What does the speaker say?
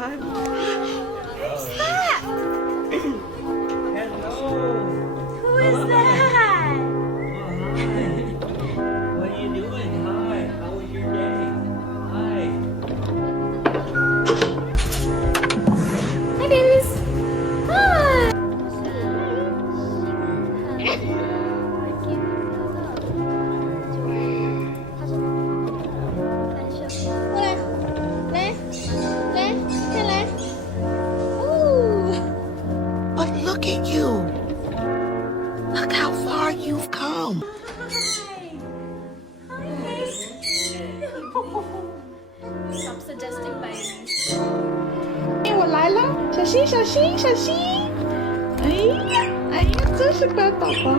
god. Who's that? Hello. Who is that? What are you doing? Hi. How was your day? Hi. Hi, babies. Hi. But look at you. Look how far you've come. Stop suggesting babies. 哎，我来了，小心，小心，小心！哎呀，哎呀，真是乖宝宝。